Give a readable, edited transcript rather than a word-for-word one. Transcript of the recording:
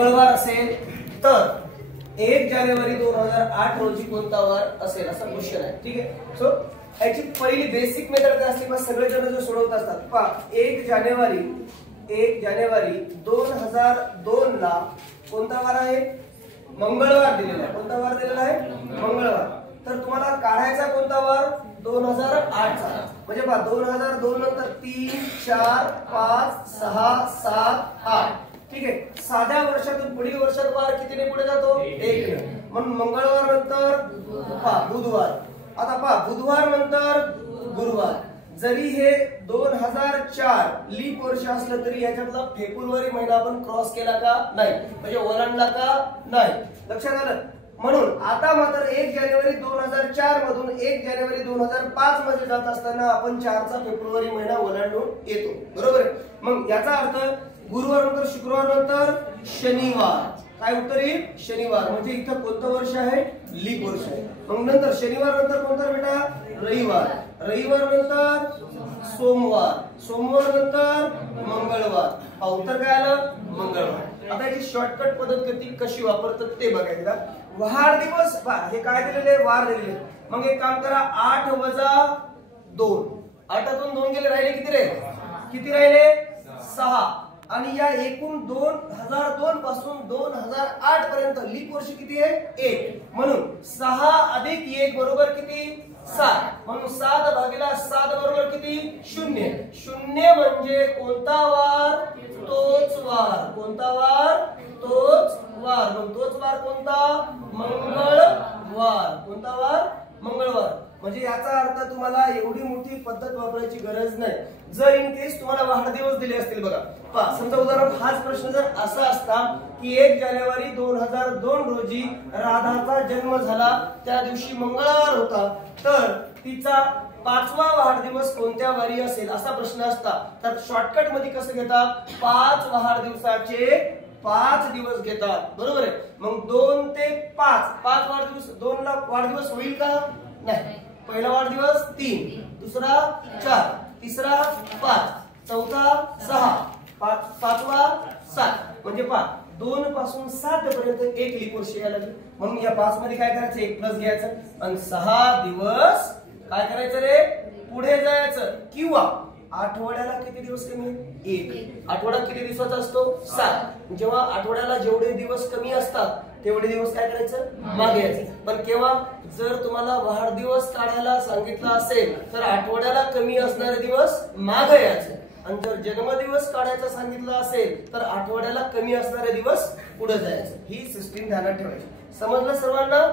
मंगळवार असेल तर 1 जानेवारी 2008 रोजी कोणता वार असेल असा क्वेश्चन आहे. ठीक आहे. सो याची पहिली बेसिक मेथड काय असते, मग सगळे जण जो सोडवत असतात पहा 1 जानेवारी 2002 ला कोणता वार आहे, मंगळवार दिलेला आहे. कोणता वार दिलेला आहे, मंगळवार. तर तुम्हाला काढायचा कोणता वार, 2008 चा. म्हणजे पहा 2002 नंतर 3 4 5 6 7 8. ठीक आहे. साध्या वर्षातून पुढील वर्षात वार कितीने पुढे जातो, 1. म्हणून मंगळवार नंतर पहा बुधवार. आता पहा बुधवार नंतर गुरुवार. जरी हे 2004 लीप वर्ष असलं तरी याच्यातला फेब्रुवारी महिना आपण क्रॉस केला का नाही, म्हणजे ओलांडला का नाही, लक्षात आलं. म्हणून आता मात्र 1 जानेवारी 2004 मधून 1 जानेवारी 2005 मध्ये जात असताना आपण 4 चा फेब्रुवारी महिना ओलांडून येतो. बरोबर आहे. मग याचा अर्थ गुरुवार नंतर शुक्रवार नंतर शनिवार. काय उत्तर येईल, शनिवार. म्हणजे इथं कोणतं वर्ष आहे, लीप वर्ष आहे. मग नंतर शनिवार नंतर कोणता बेटा, रविवार. रविवार नंतर सोमवार. सोमवार नंतर मंगळवार. हा उत्तर काय आलं, मंगळवार. आता याची शॉर्टकट पद्धत कशी वापरतात ते बघायचं. वाढदिवस हे काय दिलेले, वार दिलेले. मग एक काम करा, 8 - 2. 8तून 2 गेले, राहिले किती रे, किती राहिले, 6. आणि या एकूण 2002 पासून 2008 पर्यंत लीप वर्ष किती आहे, 1. म्हणून 6 अधिक 1 बरोबर किती, 7. म्हणून 7 भागिले 7 बरोबर किती, 0. 0 म्हणजे कोणता वार, तोच वार. कोणता वार, तोच वार. मग तोच वार कोणता, मंगळवार. कोणता वार, मंगळवार. म्हणजे याचा अर्थ तुम्हाला एवढी मोठी पद्धत वापरायची गरज नाही. जर इन केस तुम्हाला वाढदिवस दिले असतील, बघा पहा समजा उदाहरण हाच प्रश्न जर असा असता की 1 जानेवारी 2002 रोजी राधाचा जन्म झाला, त्या दिवशी मंगळवार होता, तर तिचा 5वा वाढदिवस कोणत्या वारी असेल असा प्रश्न असता. तर शॉर्टकट मध्ये कसं घेतात, 5 वाढदिवसाचे 5 दिवस घेतात. बरोबर आहे. मग 2 ते 5 5 वाढदिवस, 2 ला वाढदिवस होईल का, नाही. पहिला वाढदिवस 3, दुसरा 4, तिसरा 5, चौथा 6, पाचवा 7. म्हणजे 2 पासून 7 पर्यंत 1 लीप वर्ष यायला लागली. म्हणून या 5 मध्ये काय करायचं, 1 प्लस घ्यायचं आणि 6 दिवस काय करायचं रे, पुढे जायचं. किंवा आठवड्याला किती दिवस कमी, 1. आठवडा किती दिवसाचा असतो, 7. जेव्हा आठवड्याला जेवढे दिवस कमी असतात तेवढे दिवस काय करायचं, मागे यायचं. पण केव्हा, जर तुम्हाला वाढदिवस काढायला सांगितलं असेल तर आठवड्याला कमी असणारे दिवस मागे यायचे. आणि जर जन्मदिवस काढायचा सांगितलं असेल तर आठवड्याला कमी असणारे दिवस पुढे जायचं. ही सिस्टीम ध्यानात ठेवायची. समजलं सर्वांना?